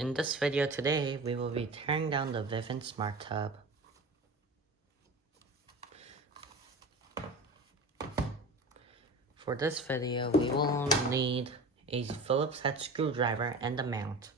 in this video today, we will be tearing down the Vivint Smart Tub. For this video, we will need a Phillips head screwdriver and a mount.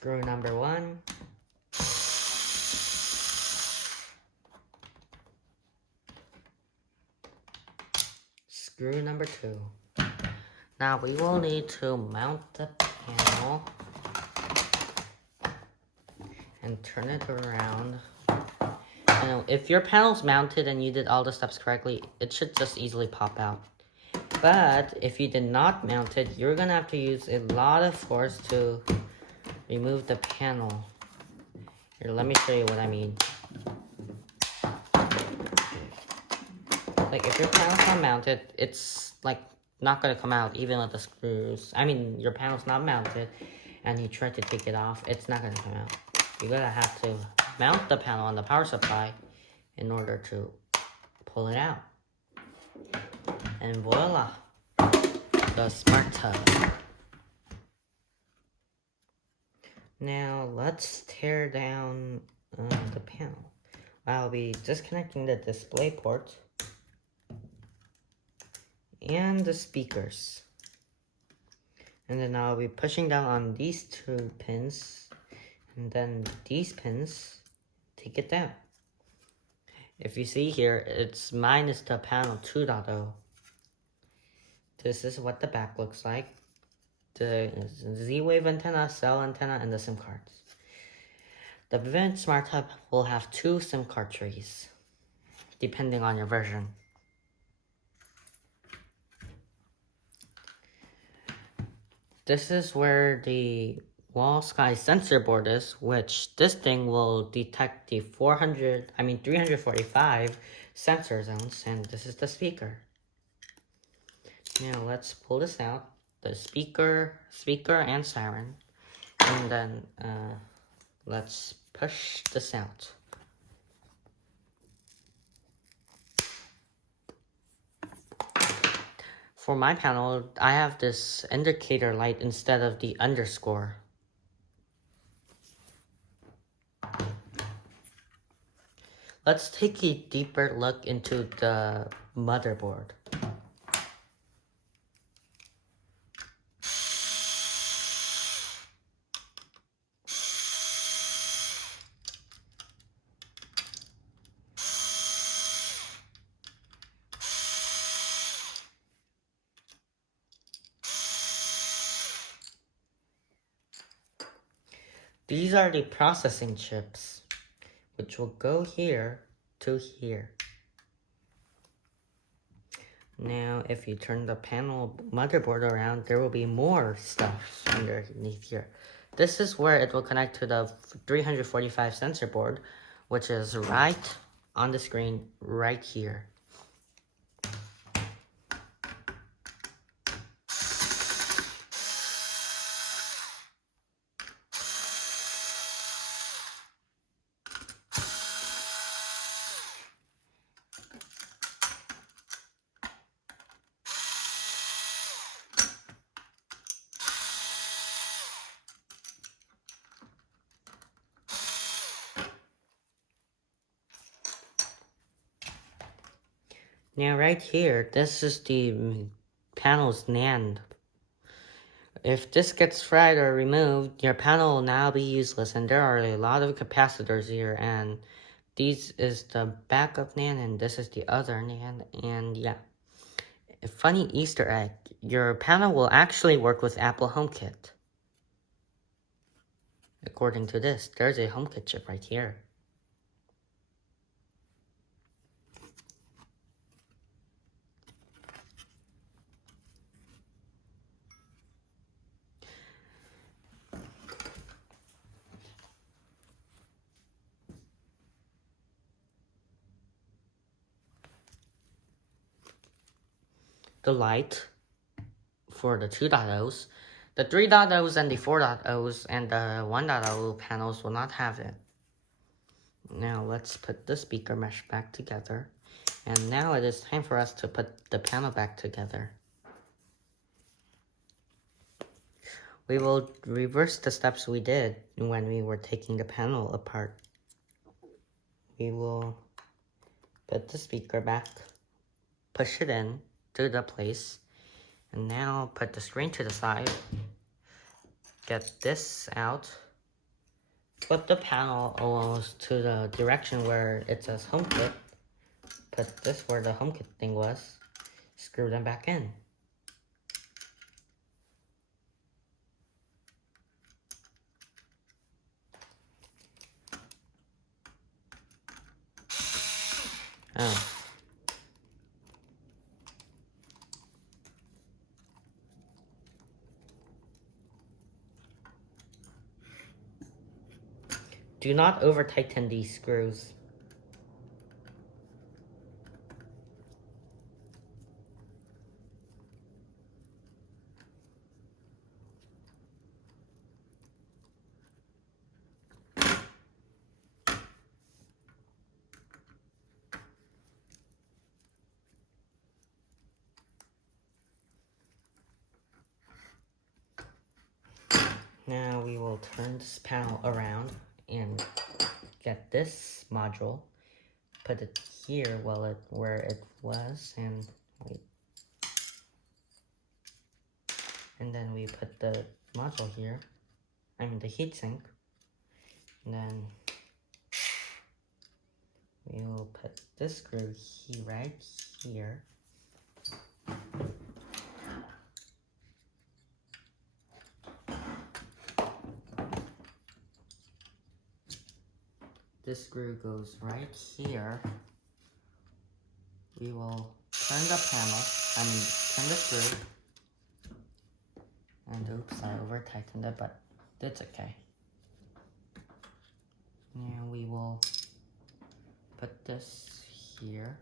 Screw number 1. Screw number 2. Now we will need to mount the panel and turn it around. If your panel's mounted and you did all the steps correctly, it should just easily pop out. But if you did not mount it, you're gonna have to use a lot of force to remove the panel. Here, let me show you what I mean. Like, if your panel's not mounted, it's like not gonna come out even with the screws. I mean, your panel's not mounted and you try to take it off, it's not gonna come out. You're gonna have to mount the panel on the power supply in order to pull it out. And voila, the smart tub. Now let's tear down the panel. I'll be disconnecting the display port and the speakers. And then I'll be pushing down on these 2 pins and then these pins to get down. If you see here, it's minus the panel 2.0. This is what the back looks like. The Z-Wave antenna, cell antenna, and the SIM cards. The Vivint Smart Tub will have 2 SIM card trays, depending on your version. This is where the wall sky sensor board is, which this thing will detect the 345 sensor zones, and this is the speaker. Now let's pull this out. The speaker and siren, and then let's push this out. For my panel, I have this indicator light instead of the underscore. Let's take a deeper look into the motherboard. These are the processing chips, which will go here to here. Now, if you turn the panel motherboard around, there will be more stuff underneath here. This is where it will connect to the 345 sensor board, which is right on the screen right here. Now right here, this is the panel's NAND. If this gets fried or removed, your panel will now be useless, and there are a lot of capacitors here, and these is the backup NAND and this is the other NAND, and yeah. A funny Easter egg, your panel will actually work with Apple HomeKit. According to this, there's a HomeKit chip right here. the light for the 2.0s. The 3.0s and the 4.0s and the 1.0 panels will not have it. Now let's put the speaker mesh back together. And now it is time for us to put the panel back together. We will reverse the steps we did when we were taking the panel apart. We will put the speaker back, push it in to the place, and now put the screen to the side. Get this out. Put the panel almost to the direction where it says HomeKit. Put this where the HomeKit thing was. Screw them back in. Oh. Do not over tighten these screws. Now we will turn this panel around and get this module, put it here where it was, and wait. And then we put the module here, the heatsink, and then we will put this screw right here. This screw goes right here. We will turn the turn the screw. And oops, I over tightened it, but that's okay. Now we will put this here.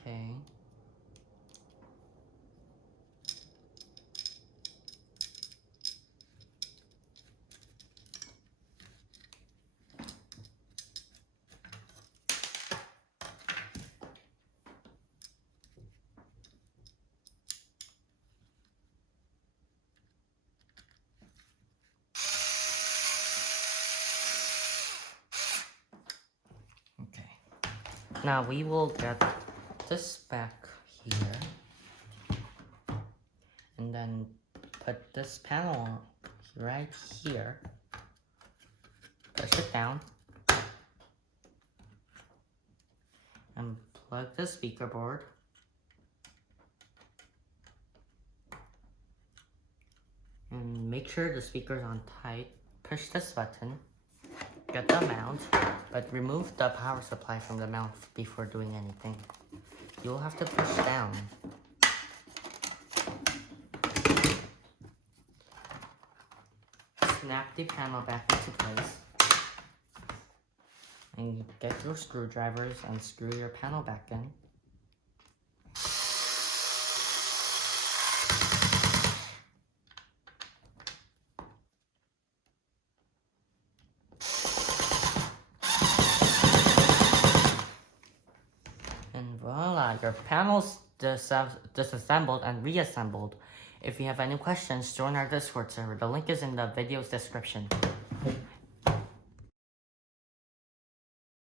Okay. Now we will get this back here and then put this panel right here. Push it down and plug the speaker board. And make sure the speaker's on tight. Push this button. Get the mount, but remove the power supply from the mount before doing anything. You'll have to push down. Snap the panel back into place. And get your screwdrivers and screw your panel back in. Your panels disassembled and reassembled. If you have any questions, join our Discord server. The link is in the video's description.